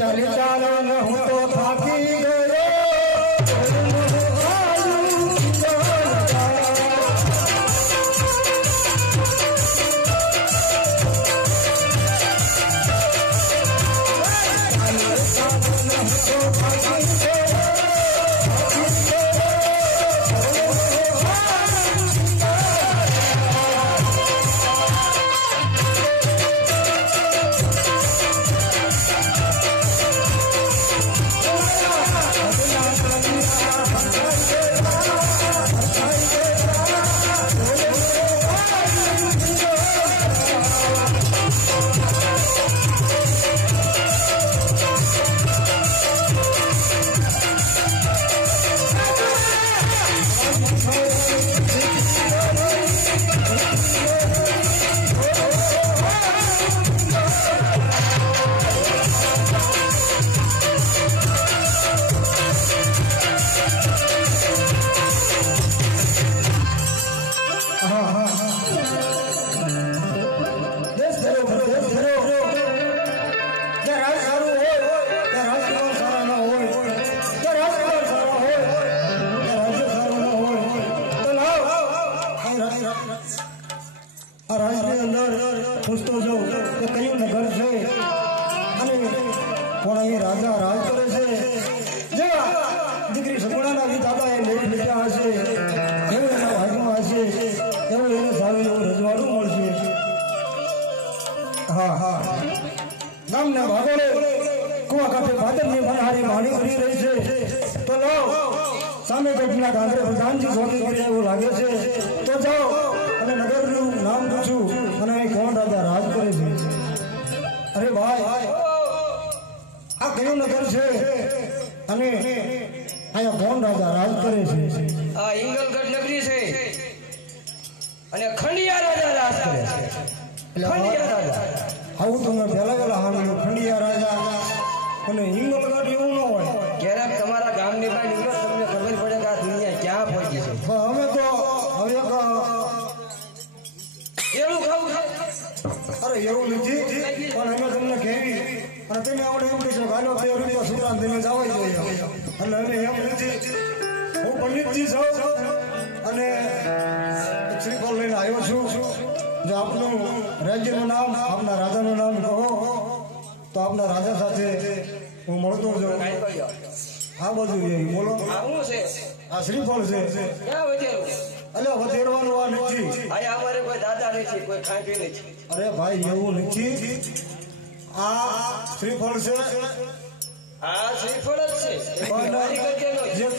चल चालो न हूँ तो थाकी गयो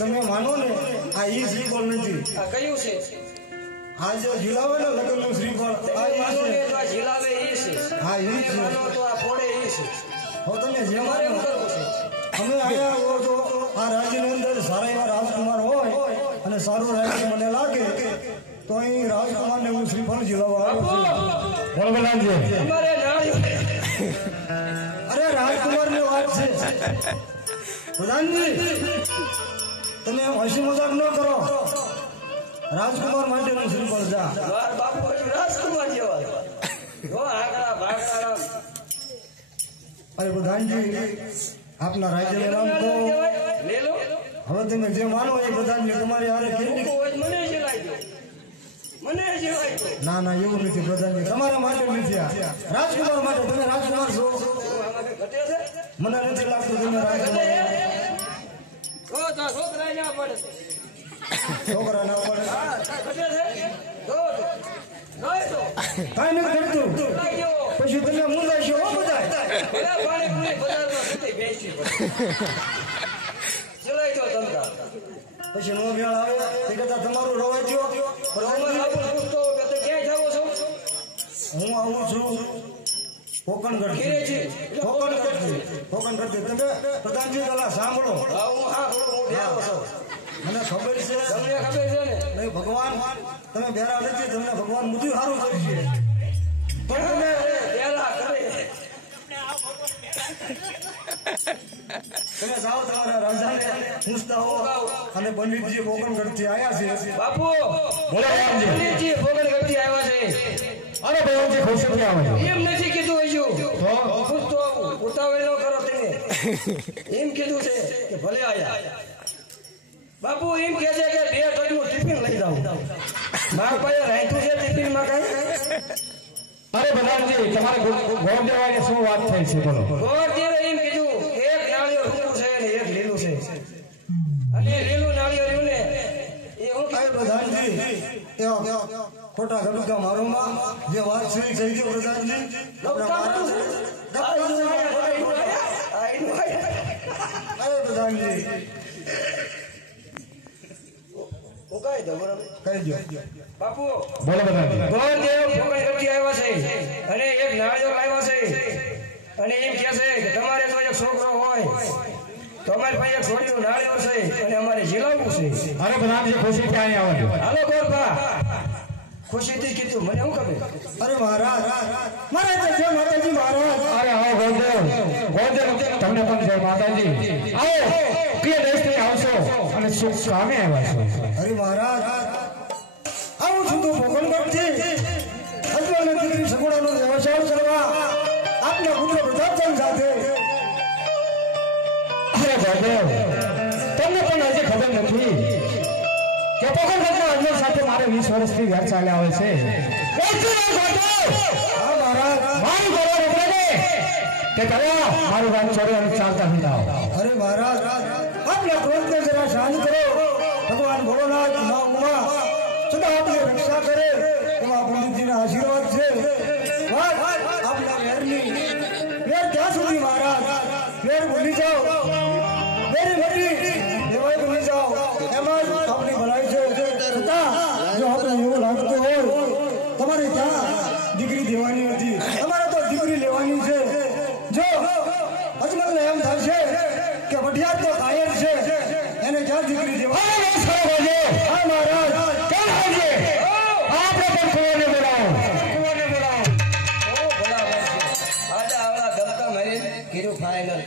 તમે માનો ને આ ઈ શ્રીફળ નથી. આ કયું છે? આ જે ઝીલાવે ને લગ્નનું શ્રીફળ આ ઈ માનો છે. ને તો આ ઝીલાવે ઈ છે. હા ઈ તમે છે. માનો તો આ ફોડે ઈ છે. હવે તમે જે મારે માનો એમ કરવું છે. અમે આયા હો તો આ રાજ્યની અંદર સારા એવા રાજકુમાર હોય અને સારું રાજ્ય મને લાગે તો અહીં રાજકુમારને હું શ્રીફળ ઝીલાવવા આવ્યો છું. બોલો બલાનજી. તમારે નાળિયેર અરે રાજકુમારની વાત છે પ્રધાનજી, તમે હસી મજાક ન કરો. રાજકુમાર માટેનું શ્રીફળ જા. વાર બાપુ હજુ રાજકુમાર જેવા જો આગળ ભાગડા અરે પ્રધાનજી આપના રાજ્યનું નામ તો લે લો. હવે તમે જે માનો એ પ્રધાનજી તમારી હારે કેવી. મને જીલાઈ ગયો. મને જીલાઈ ગયો. ના ના એવું નથી પ્રધાનજી, તમારા માટે નથી આ રાજકુમાર માટે. તમે રાજકુમાર છો. આમાં કઈ ઘટે છે? મને નથી લાગતું તમે રાજકુમાર. છોકરા ના પડે. છોકરા ના પડે હા, ઘટે છે? જો કાંઈ નથી કરતું. પછી તમે મુંજાશો હો બધા. પાણી બજારમાં સુધી બેસી ચલાઈ દો તમરા. પછી નો વેળ આવે એ કરતા તમારું રવા દ્યો. હું આવું છું કોકણગઢ. કોકણગઢ તમે પ્રધાનજી પેલા સાંભળો. મને ખબર છે નહીં ભગવાન તમે બેરા નથી, તમને ભગવાન બધું સારું કરશે. પણ તમે જાઓ તમારા રાજાને પૂછતા હો. અને પંડિતજી કોકણગઢ થી આવ્યા છે. બાપુ બોલો પંડિતજી કોકણગઢ થી આવ્યા છે. અરે ભગવાનજી ખુશ થી આવે એમ નથી કીધું હજુ. પૂછતો ઉતાવળ ન કરો તમે. એમ કીધું છે કે ભલે આયા. બાપુ એમ કે છે કે 2 ટકનું ટિફિન લઈ જાવ. મારા પાસે રાખ્યું છે ટિફિન માં કઈ. અરે ભગવાનજી તમારે ગોળ દેવાની શું વાત થઈ છે બોલો. ગોળ દેવે એમ કીધું એક નાળિયેર રૂખું છે અને એક લીલું છે. અને લીલું નાળિયેર રહ્યું ને એ હું પ્રધાનજી ખોટા ગબડકા મારોમાં જે વાત છે એ થઈ ગઈ પ્રધાનજી. અરે પ્રધાનજી ઉકાઈ દો બરાબર. કહી દો બાપુ બોલો પ્રધાનજી. ગોળ દેવ કોકણગઢથી આવ્યા છે અને એક નાળિયેર લાવ્યા છે અને એમ કહે છે કે તમારે જો એક છોકરો હોય તો અમારી પાસે એક છોડીનું નાળિયેર છે અને અમારે જીલાવવું છે. અરે પ્રધાનજી ખુશી ક્યાં આવે. હાલો ગોરભા ખુશીથી કીધું મને શું ખબર. અરે મહારાજ માતાજી મહારાજ. અરે આવો ગોદેવ તમને પણ જય માતાજી. આવો કે દેશથી આવશો અને સુખ કામે આવ્યા છો. અરે મહારાજ આવું છું તો કોકણગઢથી હજવાને દીકરી સગુણાનો વ્યવસાય કરવા આપના પુત્ર પ્રતાપચંદ સાથે. અરે ગોદેવ તમને પણ હજી ખબર નથી કે કોકણગઢના અજમેર સાથે મારે 20 વર્ષથી વ્યાજ ચાલ્યા આવે છે. હા મહારાજ મારી ખબર એટલે કે તમે મારું રાજ છોડી અને ચાલતા હતા. અરે મહારાજ આપના ક્રોધને જરા શાંત કરો. ભગવાન ભોળોનાથ મા ઉમા સદા આપની રક્ષા કરે એવા પંડિતજીના આશીર્વાદ છે. આપના વેરની વેર ક્યાં સુધી મહારાજ વેર ભૂલી જાઓ. વેરી ભરી એવાય ભૂલી જાઓ. એમાં જ આપણી ભલાઈ છે. જો આપણે એવું લાગતું હોય તમારે ક્યાં દીકરી દેવાની હતી, તમારે તો દીકરી લેવાની છે. જો અજમલને એમ થશે કે વઢિયાર તો કાયર છે એને ક્યાં દીકરી દેવાની. હા મહારાજ આપણે પણ કુંવરને બોલાવો. આડા આવડા ધક્કા મારી કીધું ફાઈનલ.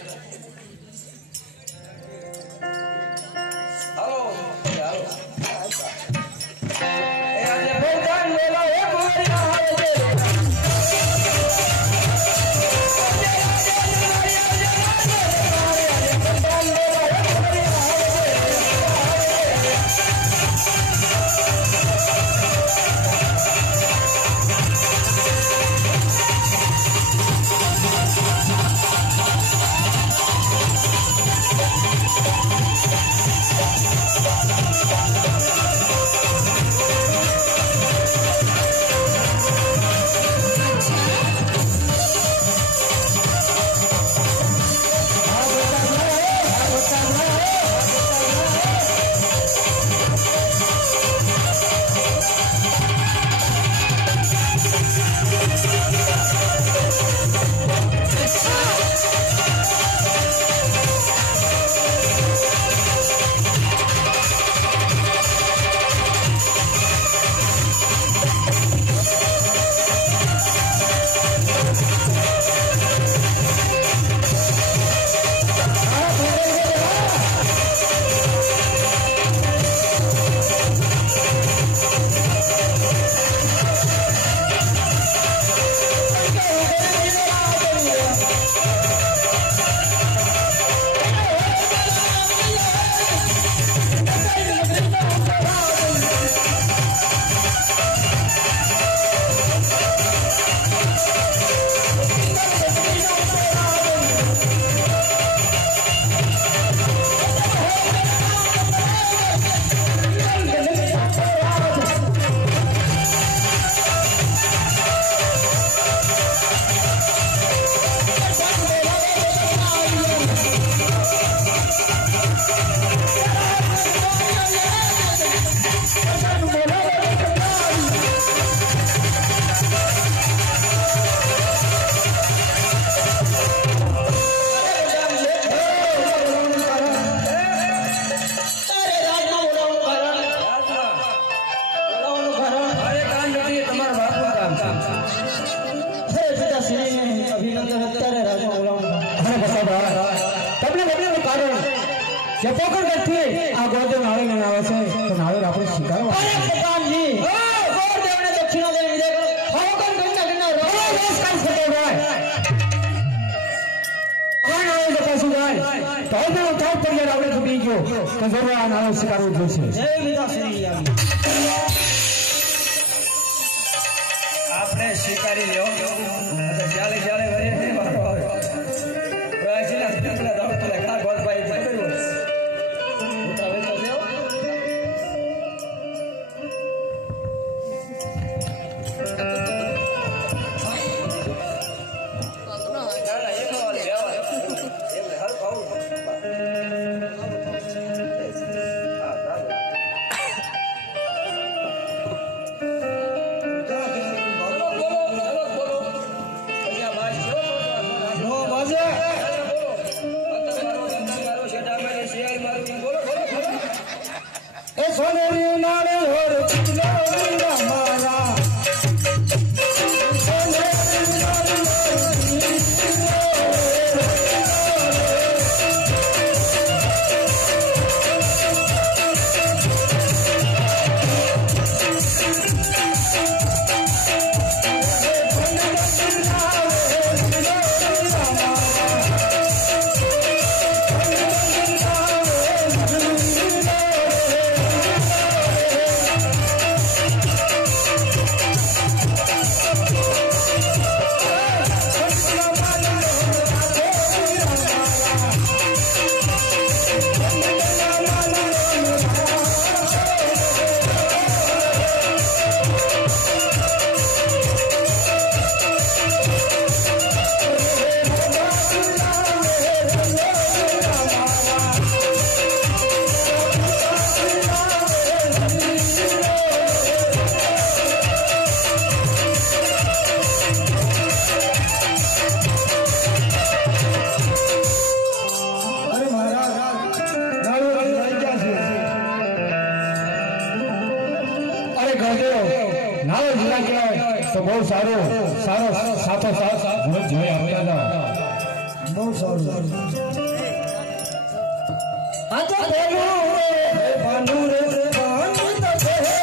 કે પોકળ કરતી આ ગોદેવ નાળે ને આવે છે તો નાળે આપણે સ્વીકારવા અરે ભગવાનજી ગોદેવને દક્ષિણા દે વિદે કરો પોકળ ગંગા ગંગા રો દેશ કામ થતો ભાઈ કોણ આવે તો પાછું જાય તો હવે ઉઠાવ પડી આપણે તો બી ગયો તો જરૂર આ નાળે સ્વીકારવું જોઈશે જય વિદાસરી આપણે સ્વીકારી લ્યો ચાલે ચાલે વરે મારો પ્રાચીના પેલા દોડતા કા ગોદભાઈ ખબર હોય ઉતાવે તો દેવ સોનેરી નાળે હોર ચિતલો વીરા મારા સોનેરી નાળે तो बहुत सारो सारो साथो साथ बहुत जोई आपता जाओ बहुत सारो आजा बोलो रे पांडु रे पांडु तो तेरा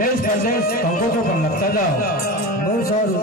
देश प्रदेश कंकों पर लगता जाओ बहुत सारू